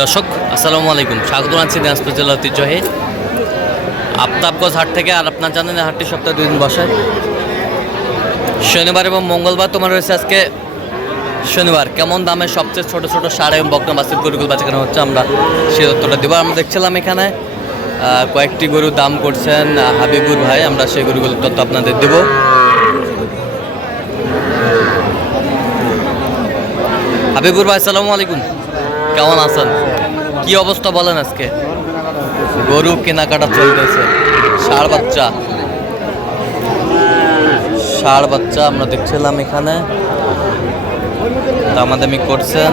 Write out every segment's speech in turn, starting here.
দর্শক, আসসালামু আলাইকুম। স্বাগত আছি দিনাজপুর জেলা ঐতিহ্যহে আফতাবগঞ্জ হাট থেকে। আর আপনার জানেন হাটটি সপ্তাহে দুই দিন বসায় শনিবার এবং মঙ্গলবার তোমার রয়েছে আজকে শনিবার। কেমন দামে সবচেয়ে ছোট ছোট সার এবং বকনা বাসের গরুগুলো বাঁচানো হচ্ছে আমরা সেই তথ্যটা দেবো। আমরা দেখছিলাম এখানে কয়েকটি গরু দাম করছেন হাবিবুর ভাই। আমরা সেই গরুগুলোর তথ্য আপনাদের দেবো। হাবিবুর ভাই, আসসালামু আলাইকুম। কেমন আছেন? কি অবস্থা বলেন আজকে? গরু কেনাকাটা চলতেছে। ষাড় বাচ্চা। ষাড় বাচ্চা আমরা দেখছিলাম এখানে। দামাদামি করছেন।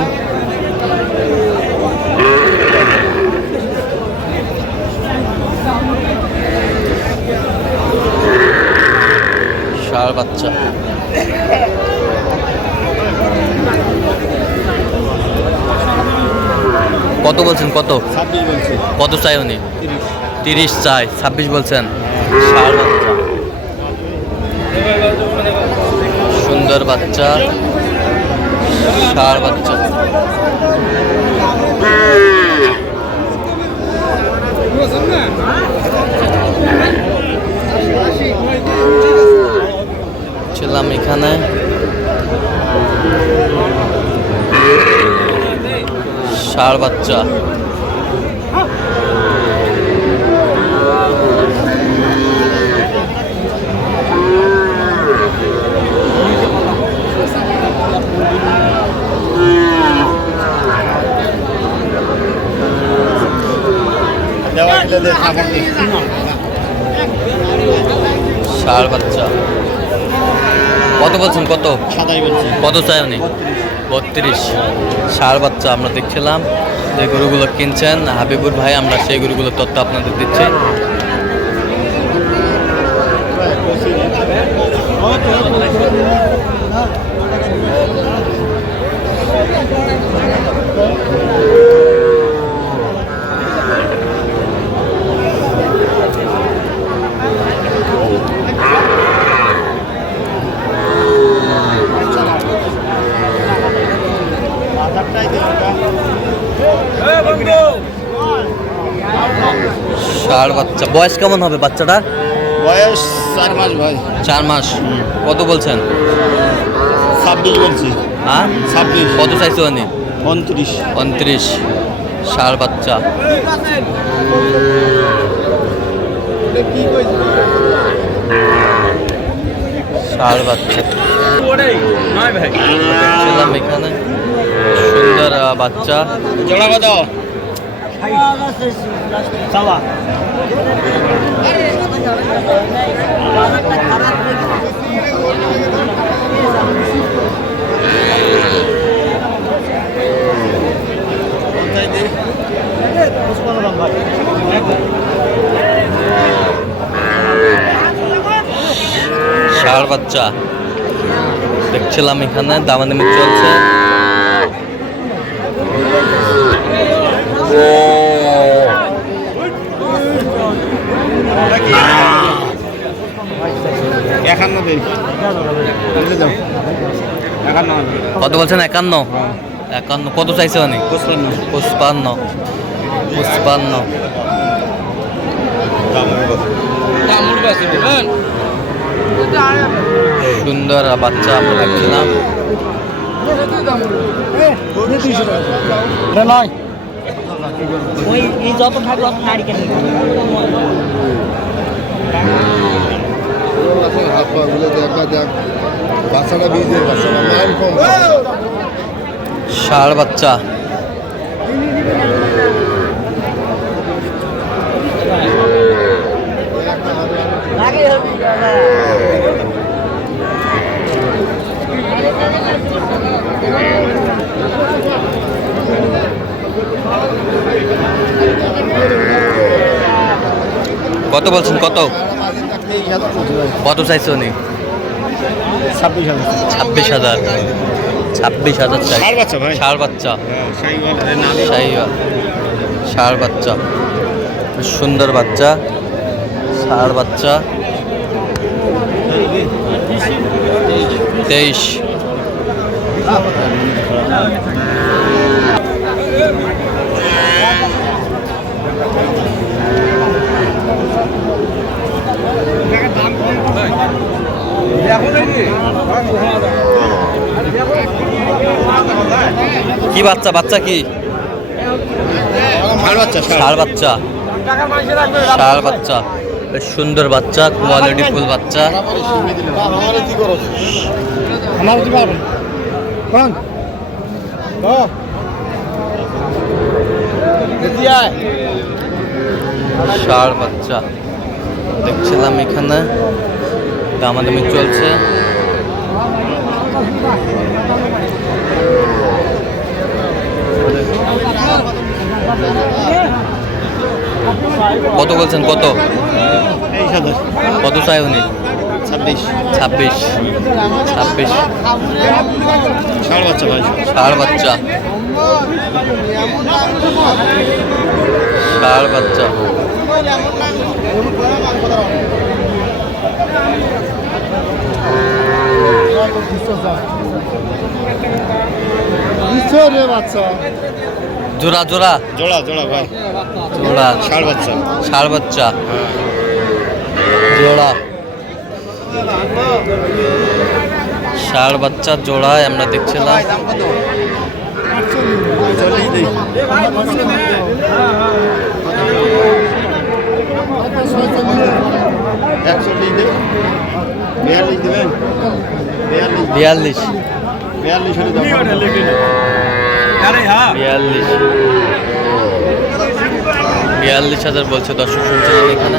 ষাড় বাচ্চা। কত বলছেন? কত? কত চাই উনি? তিরিশ। চাই। ছাব্বিশ বলছেন? সুন্দর বাচ্চা। ষাড় বাচ্চা। ছিলাম এখানে। ষাড় বাচ্চা। ষাড় বাচ্চা। কত বলছেন? কত? কত চাই উনি? বত্রিশ ষাড় বাচ্চা আমরা দেখছিলাম, যে গরুগুলো কিনছেন। হাবিবুর ভাই, আমরা সেই গরুগুলোর তথ্য আপনাদের দিচ্ছি। ষাড় বাচ্চা। বয়স কেমন হবে বাচ্চাটার? বয়স চার মাস ভাই। চার মাস। কত বলছেন? ছাব্বিশ বলছি। হ্যাঁ? ছাব্বিশ। কত চাইছো উনি উনত্রিশ উনত্রিশ ষাড় বাচ্চা। ষাড় বাচ্চা। ছিলাম এখানে। সুন্দর বাচ্চা। জোড়া কত? ষাড় বাচ্চা। দেখছিলাম এখানে দামাদামি চলছে একান্ন দিন বুঝলে যাও একান্ন কত বলছেন? একান্ন। একান্ন। কত চাইছে পঁচপান্ন। পুষ্পান্ন পুষ্পান্ন সুন্দর বাচ্চা, আমরা দেখছিলাম। যত থাকবে নারিকেল বাচ্চাটা বীজের বাচ্চাটা বাচ্চা। কত বলছেন? কত? কত চাইছে উনি? ছাব্বিশ হাজার। ছাব্বিশ হাজার। ছাব্বিশ হাজার ষাট বাচ্চা ভাই? ষাড় বাচ্চা। হ্যাঁ সাইওয়াল শাহিওয়াল ষাড় বাচ্চা। সুন্দর বাচ্চা। ষাড় বাচ্চা। তেইশ। বাচ্চা বাচ্চা কি? ষাড় বাচ্চা ষাড়। বাচ্চা। বেশ সুন্দর বাচ্চা কোয়ালিটি ফুল বাচ্চা। আমার কি করো আমার কি পারবেন? কোন ও দেখিয়ায় ষাড় বাচ্চা। দেখছিলাম এখানে। দামাদামি চলছে। কত বলছেন? কত? কত চাই উনি? ছাব্বিশ। ছাব্বিশ। ছাব্বিশ। ষাট বাচ্চা ভাই ষাড় বাচ্চা। রে বাচ্চা। জোড়া জোড়া। জোড়া জোড়া ভাই। জোড়া। ষাট বাচ্চা। ষাড় বাচ্চা। জোড়া। ষাড় বাচ্চা জোড়ায় আমরা দেখছিলাম চল্লিশ দিই একচল্লিশ দিই বিয়াল্লিশ দিবেন বিয়াল্লিশ। বিয়াল্লিশ। বিয়াল্লিশ হাজার বলছে দর্শক শুনছিলেন এখানে।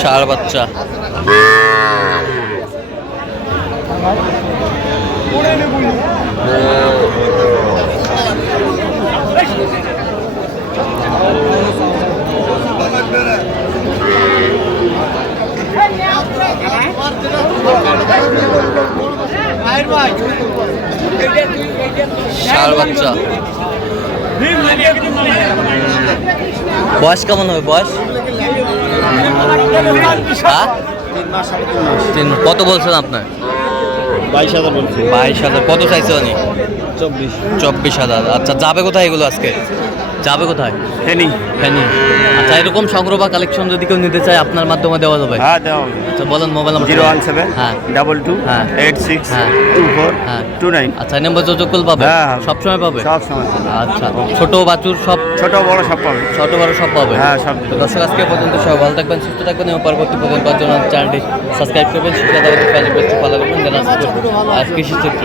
ষাড় বাচ্চা। ষাড় বাচ্চা বয়স কেমন হবে বয়স? হ্যাঁ? কত বলছেন আপনার? বাইশ হাজার বলছি। বাইশ হাজার। কত চাইছে উনি? চব্বিশ। চব্বিশ হাজার। আচ্ছা যাবে কোথায় এগুলো আজকে? যাবে কোথায়? ফেনি। ফ্যানি আচ্ছা এরকম সংগ্রহ বা কালেকশন যদি কেউ নিতে চায় আপনার মাধ্যমে দেওয়া যাবে? হ্যাঁ দেওয়া আচ্ছা বলেন mobile number zero one seven হ্যাঁ। ডাবল টু হ্যাঁ। এইট সিক্স হ্যাঁ। টু ফোর হ্যাঁ। Two nine. আচ্ছা এই নাম্বার করলে পাবে? হ্যাঁ। সবসময় পাবে? সব সময়। আচ্ছা ছোট বাছুর সব ছোট বড় সব পাবে। ছোট বড় সব পাবে? হ্যাঁ, সব। দর্শক আজকে পর্যন্ত সবাই ভালো থাকবেন সুস্থ থাকবেন এবং পরবর্তী পর্যন্ত জন্য চ্যানেলটি সাবস্ক্রাইব করবেন শিক্ষা দেওয়ার ফেসবুক ফলো করবেন জানা কৃষি চিত্র